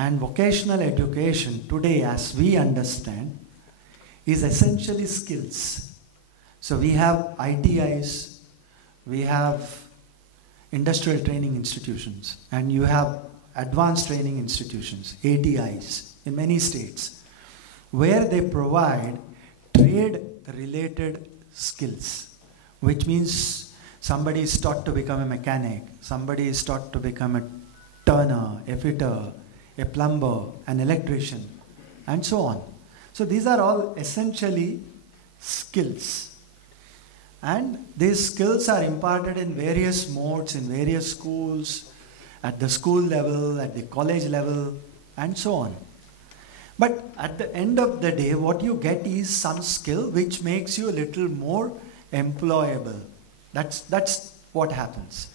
And vocational education today, as we understand, is essentially skills. So we have ITIs, we have industrial training institutions, and you have advanced training institutions, ATIs, in many states, where they provide trade-related skills, which means somebody is taught to become a mechanic, somebody is taught to become a turner, a fitter, a plumber, an electrician, and so on. So these are all essentially skills. And these skills are imparted in various modes, in various schools, at the school level, at the college level, and so on. But at the end of the day, what you get is some skill which makes you a little more employable. That's what happens.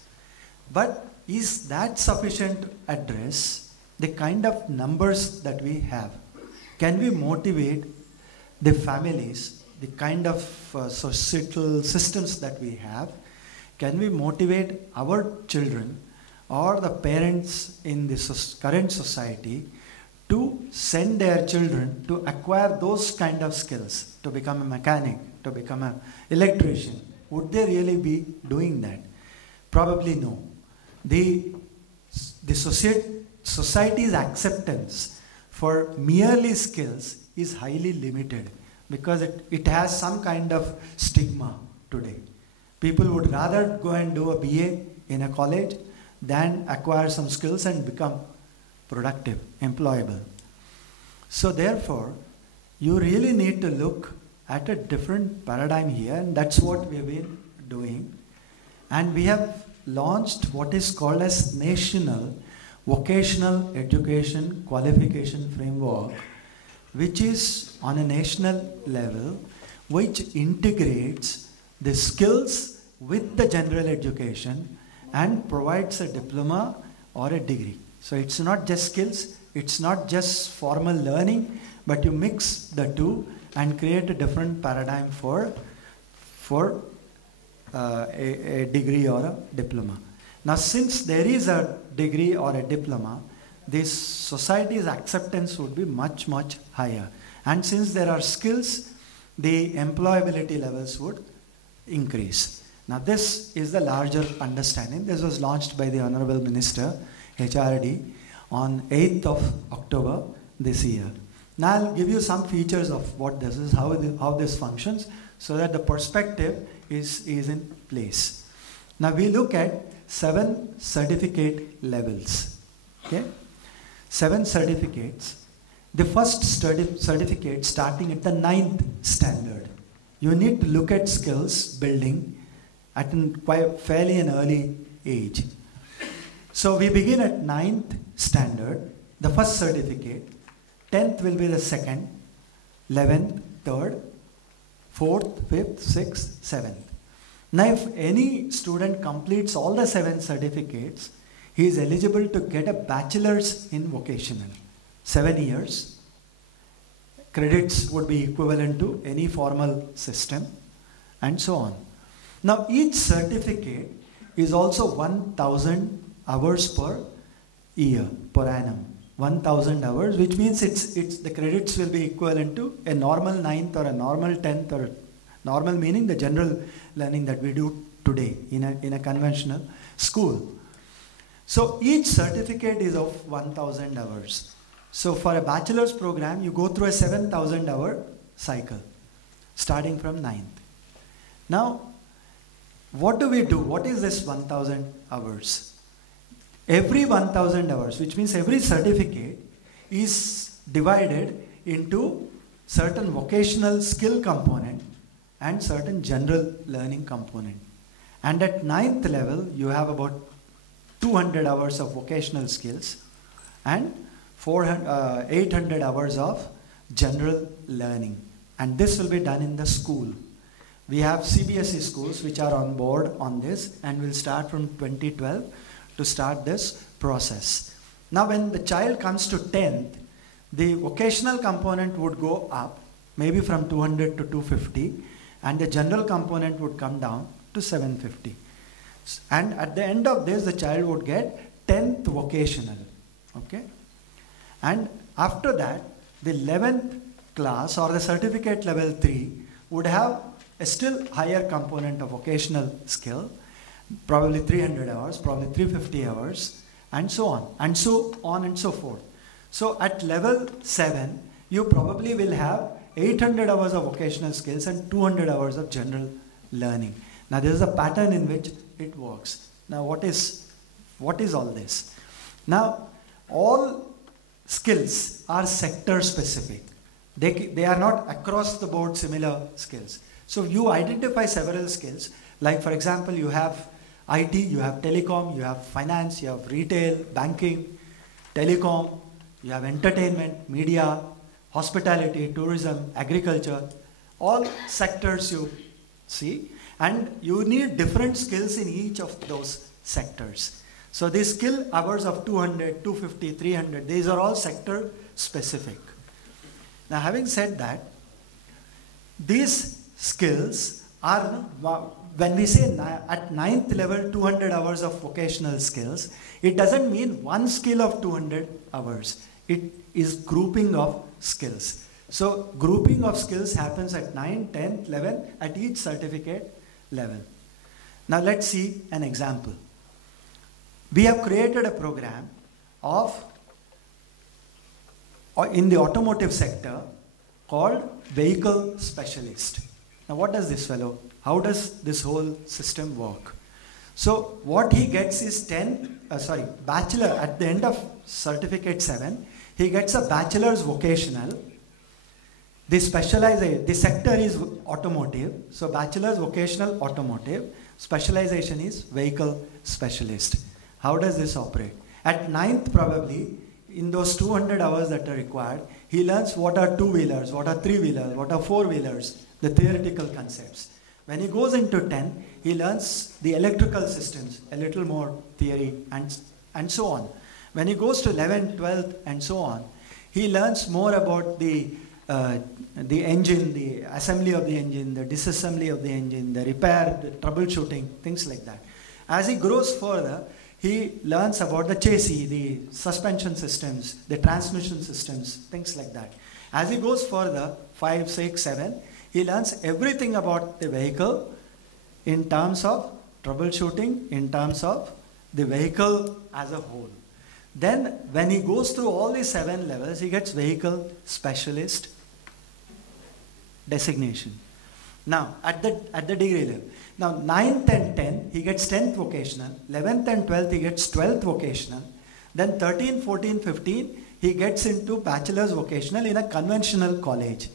But is that sufficient to address the kind of numbers that we have? Can we motivate the families, the kind of societal systems that we have? Can we motivate our children or the parents in the current society to send their children to acquire those kind of skills, to become a mechanic, to become an electrician? Would they really be doing that? Probably no. The society's acceptance for merely skills is highly limited because it has some kind of stigma today. People would rather go and do a BA in a college than acquire some skills and become productive, employable. So therefore, you really need to look at a different paradigm here, and that's what we've been doing. And we have launched what is called as National Vocational Education Qualification Framework, which is on a national level, which integrates the skills with the general education and provides a diploma or a degree. So it's not just skills, it's not just formal learning, but you mix the two and create a different paradigm for a degree or a diploma. Now, since there is a degree or a diploma, this society's acceptance would be much, much higher. And since there are skills, the employability levels would increase. Now, this is the larger understanding. This was launched by the Honorable Minister, HRD, on 8th of October this year. Now, I'll give you some features of what this is, how this functions, so that the perspective is in place. Now, we look at 7 certificate levels. Okay? 7 certificates. The first certificate starting at the 9th standard. You need to look at skills building at quite fairly an early age. So we begin at 9th standard, the first certificate. 10th will be the second, 11th, 3rd, 4th, 5th, 6th, 7th. Now, if any student completes all the 7 certificates, he is eligible to get a bachelor's in vocational. 7 years. Credits would be equivalent to any formal system, and so on. Now, each certificate is also 1,000 hours per year, per annum. 1,000 hours, which means the credits will be equivalent to a normal 9th or a normal 10th, or normal meaning the general learning that we do today in a conventional school. So each certificate is of 1,000 hours. So for a bachelor's program, you go through a 7,000 hour cycle, starting from 9th. Now, what do we do? What is this 1,000 hours? Every 1,000 hours, which means every certificate, is divided into certain vocational skill component and certain general learning component. And at 9th level, you have about 200 hours of vocational skills and 800 hours of general learning. And this will be done in the school. We have CBSE schools which are on board on this, and will start from 2012 to start this process. Now, when the child comes to 10th, the vocational component would go up, maybe from 200 to 250, and the general component would come down to 750. And at the end of this, the child would get 10th vocational. Okay? And after that, the 11th class or the certificate level 3 would have a still higher component of vocational skill, probably 300 hours, probably 350 hours, and so on, and so on and so forth. So at level 7, you probably will have 800 hours of vocational skills and 200 hours of general learning. Now there is a pattern in which it works. Now what is all this? Now all skills are sector specific. They are not across the board similar skills. So you identify several skills, like for example you have IT, you have telecom, you have finance, you have retail, banking, telecom, you have entertainment, media, hospitality, tourism, agriculture, all sectors you see, and you need different skills in each of those sectors. So these skill hours of 200, 250, 300, these are all sector specific. Now having said that, these skills are, when we say at 9th level 200 hours of vocational skills, it doesn't mean one skill of 200 hours. It is grouping of skills. So grouping of skills happens at 9, 10, 11 at each certificate level. Now let's see an example. We have created a program in the automotive sector called vehicle specialist. Now what does this fellow, how does this whole system work? So what he gets is bachelor at the end of certificate 7, he gets a bachelor's vocational. The sector is automotive, so bachelor's vocational automotive, specialization is vehicle specialist. How does this operate? At 9th probably, in those 200 hours that are required, he learns what are two-wheelers, what are three-wheelers, what are four-wheelers, the theoretical concepts. When he goes into 10, he learns the electrical systems, a little more theory and so on. When he goes to 11th, 12th and so on, he learns more about the engine, the assembly of the engine, the disassembly of the engine, the repair, the troubleshooting, things like that. As he grows further, he learns about the chassis, the suspension systems, the transmission systems, things like that. As he goes further, 5, 6, 7, he learns everything about the vehicle in terms of troubleshooting, in terms of the vehicle as a whole. Then when he goes through all these 7 levels, he gets vehicle specialist designation. Now at the degree level. Now 9th and 10th, he gets 10th vocational. 11th and 12th, he gets 12th vocational. Then 13, 14, 15, he gets into bachelor's vocational in a conventional college.